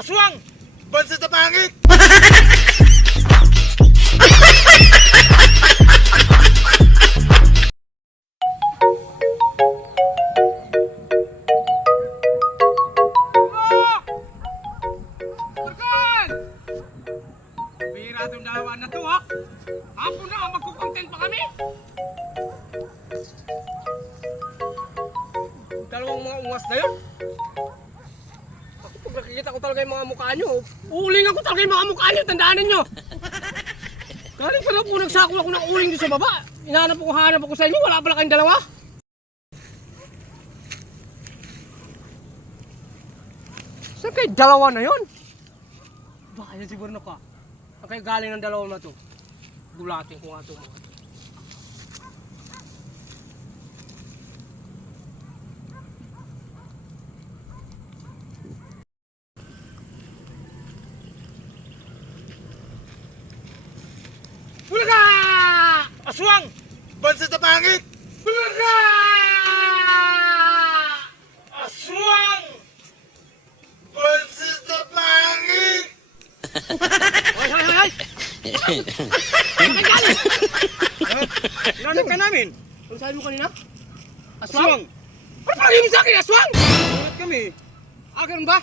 Aswang! Bansa na pangit! Turkan! Bihira itong dalawa na to, ha? Hapon na, magkukontent pa kami! Dalawang mga ungas na yun. Ako, pag nakikita ko talaga yung mga mukha nyo, uulingan ko talaga yung mga mukha nyo, tandaanin nyo! Galing pala po, nagsakol ako ng uling doon sa baba. Hinahanap ako sa inyo, wala pala kayong dalawa. Saan kayo dalawa na yun? Baka yan siguro na ka. Ang kayo galing ng dalawa na to. Gulatin ko nga to. Bulaga! Aswang! Bansa na pangit! Bulaga! Aswang! Bansa na pangit! Hoy, hoy, hoy, hoy! Nanap ka namin? Ano sabi mo kanina? Aswang? Ano palagi mo sa akin, aswang? Bakit kami? Ah, ganun ba?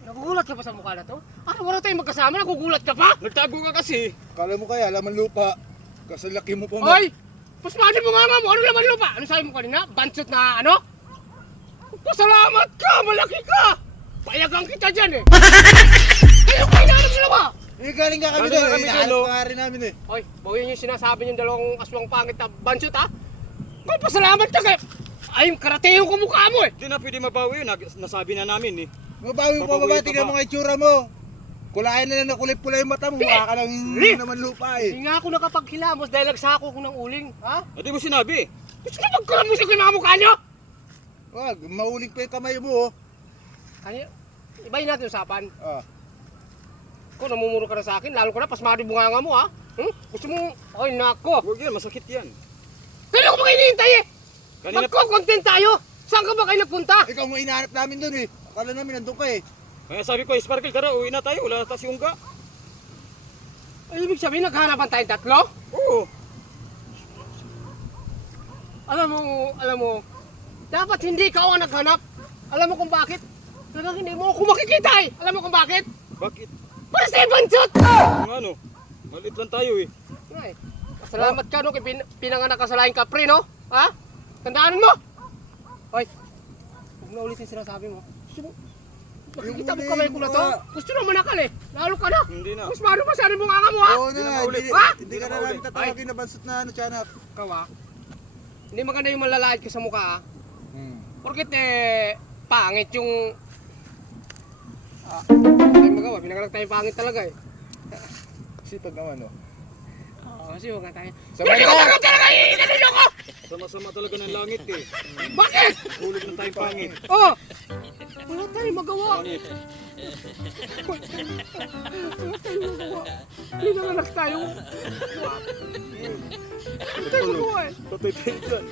Nagugulat ka pa sa mukha na to? Araw-araw tayong magkasama, nagugulat ka pa? Nagtago ka kasi. Kala mo kaya laman lupa. Kasi laki mo pa. Hoy! Pasmado mo nga mo! Ano naman lupa? Ano sabi mo kanina? Bansot na ano? Pasalamat ka! Malaki ka! Payagan kita dyan eh! Kayo ko hinahanap dalawa! Eh, galing nga kami Galing doon. nga kami Hinahanap doon, ka nga rin namin eh. Hoy, bawiin yung sinasabi niyong dalawang aswang pangit na bansot ha? Kung pasalamat ka kaya... Ay, karateho ko mukha mo eh! Hindi na pwede mabawi yun. Nasabi na namin eh. Mabawi pa ba? Mabawi pa Tingnan ba? mo nga itsura mo. Kulayan na lang na kulay pula yung mata mo. Mukha ka lang naman lupa eh. Hindi nga ako nakapaghilamos dahil nagsako ko ng uling, ha? Hindi mo sinabi. Gusto na magkulamusik ko yung mga mukha niyo! Wag, mauling pa yung kamay mo oh. Kaya, ibahin natin usapan. Ah. Kung namumuro ka na sa akin, lalo ka na, pasmado yung bunganga mo, ha? Gusto mo, ay nako! Huwag yan, masakit yan. Kailan ko ba kayo hinihintay eh? Kanina, Magko-content tayo! Saan ka ba kayo nagpunta? Ikaw nga inahanap namin doon eh. Akala namin nandun ka eh. kaya sabi ko, Sparkle, tara, uwi na tayo. Wala na tayo si Unga. Ay, ibig sabihin, naghahanapan tayong tatlo? Oo. Alam mo, dapat hindi ikaw ang naghanap. Alam mo kung bakit? Talagang hindi mo ako makikita eh. Alam mo kung bakit? Bakit? Para sa ibang shot! Yung ano, malit lang tayo eh. Ay, salamat ka no, pinanganak ka sa laing kapre, no? Ha? Tandaan mo! Hoy, huwag na ulit yung sinasabi mo. Gusto mo, makikita mo kamay ko na to? Gusto na manakal eh. Lalo ka na. Hindi na. Mas maro masyado mong anga mo ha? Oo Hindi na, na maulit. hindi, Ha? hindi ka na namin tatawagin na bansot na ano, tiyanak. Ikaw ha? Hindi maganda yung malalait ka sa mukha ha? Porkit pangit yung... Ay magawa, pinanganak tayo pangit talaga eh. Sipag naman oh. Oo, kasi huwag nga tayo. Sabay Hindi ka! ko talaga iinano ko! Sama-sama talaga ng langit eh. Bakit? Hulog na tayong pangit. Oh! Wala tayong magawa. Pangit. Wala tayong magawa. Pinanganak tayo. Wala tayong magawa eh. Patay tayo dyan.